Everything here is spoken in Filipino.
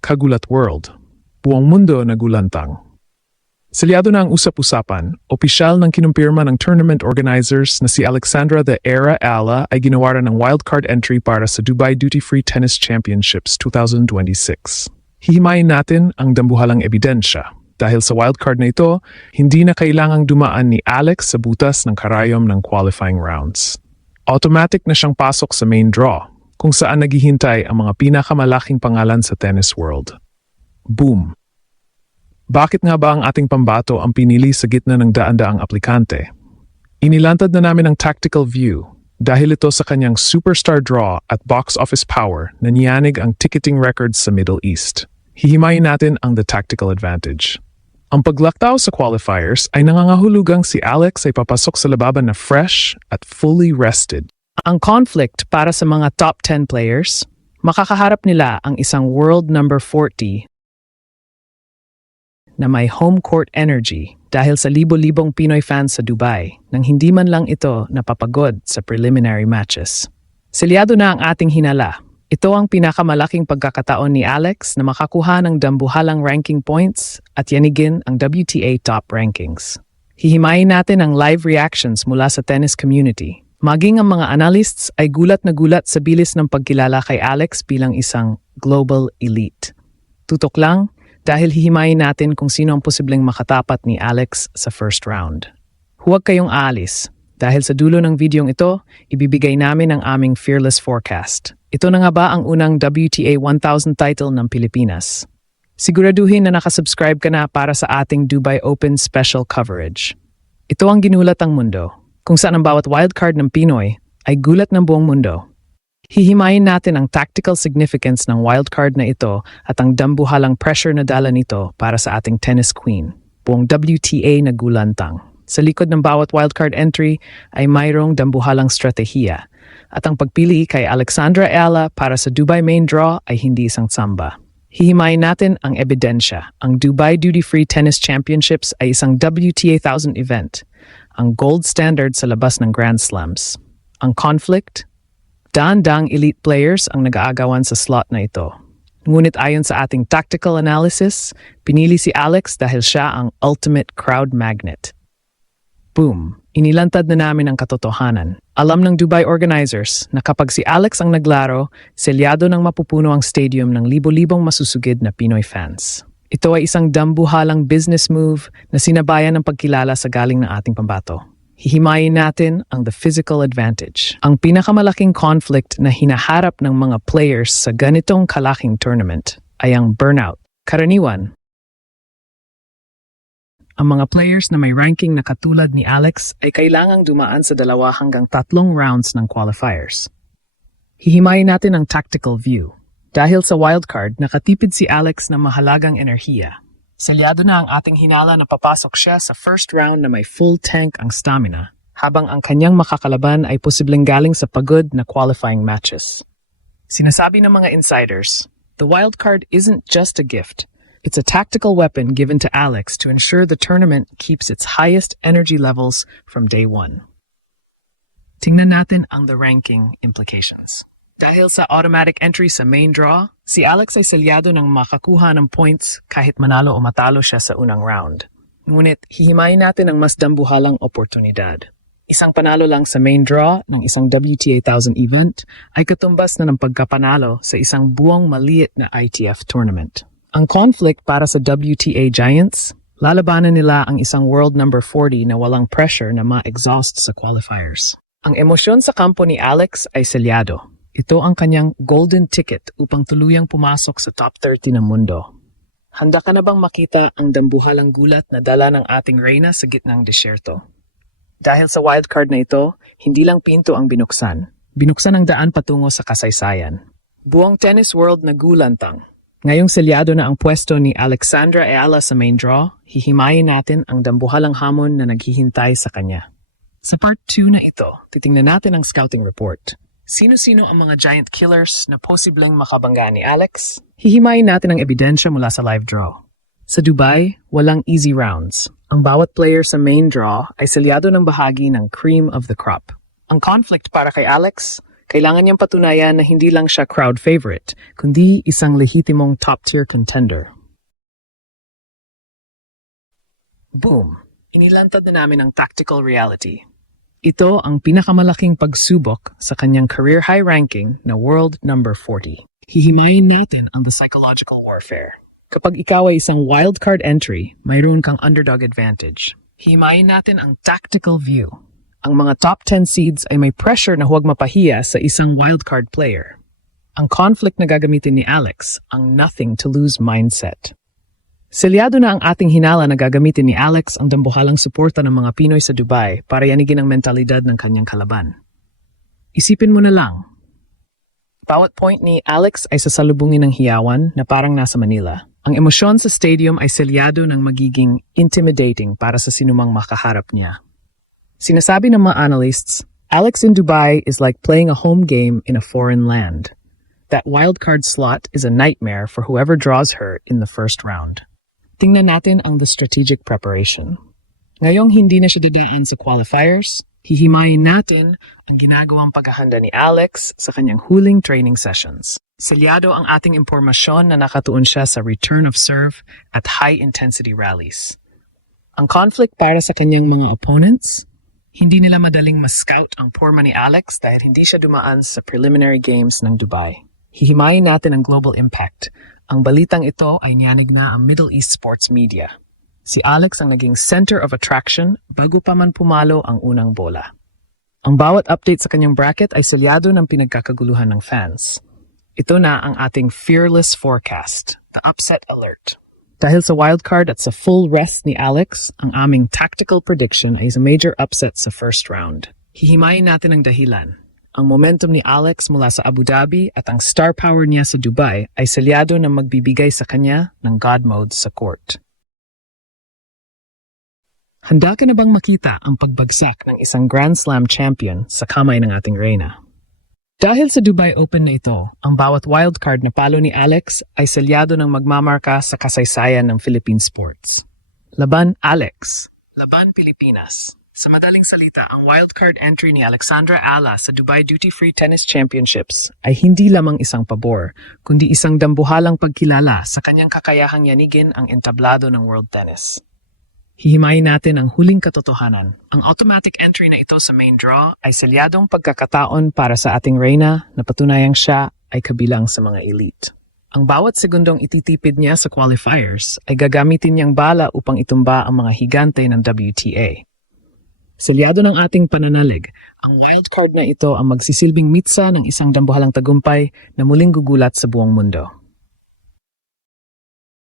Kagulat World. Buong mundo nagulantang. Selyado na ang usap-usapan, opisyal ng kinumpirma ng tournament organizers na si Alexandra the Era Ala ay ginawaran ng wildcard entry para sa Dubai Duty Free Tennis Championships 2026. Hihimayin natin ang dambuhalang ebidensya. Dahil sa wildcard na ito, hindi na kailangang dumaan ni Alex sa butas ng karayom ng qualifying rounds. Automatic na siyang pasok sa main draw, kung saan naghihintay ang mga pinakamalaking pangalan sa tennis world. Boom! Bakit nga ba ang ating pambato ang pinili sa gitna ng daan-daang aplikante? Inilantad na namin ang tactical view dahil ito sa kanyang superstar draw at box office power na niyanig ang ticketing records sa Middle East. Hihimayin natin ang the tactical advantage. Ang paglaktaw sa qualifiers ay nangangahulugang si Alex ay papasok sa lababan na fresh at fully rested. Ang conflict para sa mga top 10 players, makakaharap nila ang isang world number 40 na may home court energy dahil sa libo-libong Pinoy fans sa Dubai nang hindi man lang ito napapagod sa preliminary matches. Selyado na ang ating hinala. Ito ang pinakamalaking pagkakataon ni Alex na makakuha ng dambuhalang ranking points at yanigin ang WTA top rankings. Hihimayin natin ang live reactions mula sa tennis community. Maging ang mga analysts ay gulat na gulat sa bilis ng pagkilala kay Alex bilang isang global elite. Tutok lang, dahil hihimayin natin kung sino ang posibleng makatapat ni Alex sa first round. Huwag kayong aalis. Dahil sa dulo ng videong ito, ibibigay namin ang aming fearless forecast. Ito na nga ba ang unang WTA 1000 title ng Pilipinas? Siguraduhin na nakasubscribe ka na para sa ating Dubai Open special coverage. Ito ang ginulat ang mundo, kung saan ang bawat wildcard ng Pinoy ay gulat ng buong mundo. Hihimayin natin ang tactical significance ng wildcard na ito at ang dambuhalang pressure na dala nito para sa ating tennis queen, buong WTA na gulantang. Sa likod ng bawat wildcard entry ay mayroong dambuhalang stratehiya at ang pagpili kay Alexandra Ala para sa Dubai main draw ay hindi isang tsamba. Hihimayin natin ang ebidensya. Ang Dubai Duty Free Tennis Championships ay isang WTA 1000 event, ang gold standard sa labas ng Grand Slams. Ang conflict, daan-daang elite players ang nag-aagawan sa slot na ito. Ngunit ayon sa ating tactical analysis, pinili si Alex dahil siya ang ultimate crowd magnet. Boom! Inilantad na namin ang katotohanan. Alam ng Dubai organizers na kapag si Alex ang naglaro, selyado ng mapupuno ang stadium ng libo-libong masusugid na Pinoy fans. Ito ay isang dambuhalang business move na sinabayan ng pagkilala sa galing ng ating pambato. Hihimayin natin ang the physical advantage. Ang pinakamalaking conflict na hinaharap ng mga players sa ganitong kalaking tournament ay ang burnout. Karaniwan, ang mga players na may ranking na katulad ni Alex ay kailangang dumaan sa 2 hanggang 3 rounds ng qualifiers. Hihimayin natin ang tactical view. Dahil sa wildcard, nakatipid si Alex ng mahalagang enerhiya. Selyado na ang ating hinala na papasok siya sa first round na may full tank ang stamina, habang ang kanyang makakalaban ay posibleng galing sa pagod na qualifying matches. Sinasabi ng mga insiders, the wildcard isn't just a gift. It's a tactical weapon given to Alex to ensure the tournament keeps its highest energy levels from day one. Tingnan natin ang the ranking implications. Dahil sa automatic entry sa main draw, si Alex ay selyado ng makakuha ng points kahit manalo o matalo siya sa unang round. Ngunit hihimayin natin ang mas dambuhalang oportunidad. Isang panalo lang sa main draw ng isang WTA 1000 event ay katumbas na ng pagkapanalo sa isang buwang maliit na ITF tournament. Ang conflict para sa WTA Giants, lalabanan nila ang isang world number 40 na walang pressure na ma-exhaust sa qualifiers. Ang emosyon sa kampo ni Alex ay selyado. Ito ang kanyang golden ticket upang tuluyang pumasok sa top 30 ng mundo. Handa ka na bang makita ang dambuhalang gulat na dala ng ating reyna sa gitnang disyerto? Dahil sa wildcard na ito, hindi lang pinto ang binuksan. Binuksan ang daan patungo sa kasaysayan. Buong tennis world na gulantang. Ngayong selyado na ang pwesto ni Alexandra Ayala sa main draw, hihimayin natin ang dambuhalang hamon na naghihintay sa kanya. Sa part 2 na ito, titingnan natin ang scouting report. Sino-sino ang mga giant killers na posibleng makabangga ni Alex? Hihimayin natin ang ebidensya mula sa live draw. Sa Dubai, walang easy rounds. Ang bawat player sa main draw ay selyado ng bahagi ng cream of the crop. Ang conflict para kay Alex, Kailangan niyang patunayan na hindi lang siya crowd favorite, kundi isang lehitimong top-tier contender. Boom! Inilantad na namin ang tactical reality. Ito ang pinakamalaking pagsubok sa kanyang career high ranking na world number 40. Hihimayin natin ang the psychological warfare. Kapag ikaw ay isang wildcard entry, mayroon kang underdog advantage. Hihimayin natin ang tactical view. Ang mga top 10 seeds ay may pressure na huwag mapahiya sa isang wildcard player. Ang conflict na gagamitin ni Alex, ang nothing to lose mindset. Selyado na ang ating hinala na gagamitin ni Alex ang dambuhalang suporta ng mga Pinoy sa Dubai para yanigin ang mentalidad ng kanyang kalaban. Isipin mo na lang. Bawat point ni Alex ay sasalubungin ng hiyawan na parang nasa Manila. Ang emosyon sa stadium ay selyado ng magiging intimidating para sa sinumang makaharap niya. Sinasabi ng mga analysts, Alex in Dubai is like playing a home game in a foreign land. That wildcard slot is a nightmare for whoever draws her in the first round. Tingnan natin ang the strategic preparation. Ngayong hindi na siya dadaan sa qualifiers, hihimayin natin ang ginagawang paghahanda ni Alex sa kanyang huling training sessions. Selyado ang ating impormasyon na nakatuon siya sa return of serve at high-intensity rallies. Ang conflict para sa kanyang mga opponents, hindi nila madaling ma-scout ang porma ni Alex dahil hindi siya dumaan sa preliminary games ng Dubai. Hihimayin natin ang global impact. Ang balitang ito ay niyanig na ang Middle East sports media. Si Alex ang naging center of attraction bago pa man pumalo ang unang bola. Ang bawat update sa kanyang bracket ay selyado ng pinagkakaguluhan ng fans. Ito na ang ating fearless forecast, the upset alert. Dahil sa wildcard at sa full rest ni Alex, ang aming tactical prediction ay a major upset sa first round. Hihimayin natin ang dahilan. Ang momentum ni Alex mula sa Abu Dhabi at ang star power niya sa Dubai ay selyado na magbibigay sa kanya ng God mode sa court. Handa ka na bang makita ang pagbagsak ng isang Grand Slam champion sa kamay ng ating reyna? Dahil sa Dubai Open na ito, ang bawat wildcard na palo ni Alex ay selyado ng magmamarka sa kasaysayan ng Philippine sports. Laban Alex, Laban Pilipinas. Sa madaling salita, ang wildcard entry ni Alexandra Ala sa Dubai Duty Free Tennis Championships ay hindi lamang isang pabor, kundi isang dambuhalang pagkilala sa kanyang kakayahang yanigin ang entablado ng world tennis. Hihimayin natin ang huling katotohanan. Ang automatic entry na ito sa main draw ay selyadong pagkakataon para sa ating reyna na patunayang siya ay kabilang sa mga elite. Ang bawat segundong ititipid niya sa qualifiers ay gagamitin niyang bala upang itumba ang mga higante ng WTA. Selyado ng ating pananalig, ang wildcard na ito ang magsisilbing mitsa ng isang dambuhalang tagumpay na muling gugulat sa buong mundo.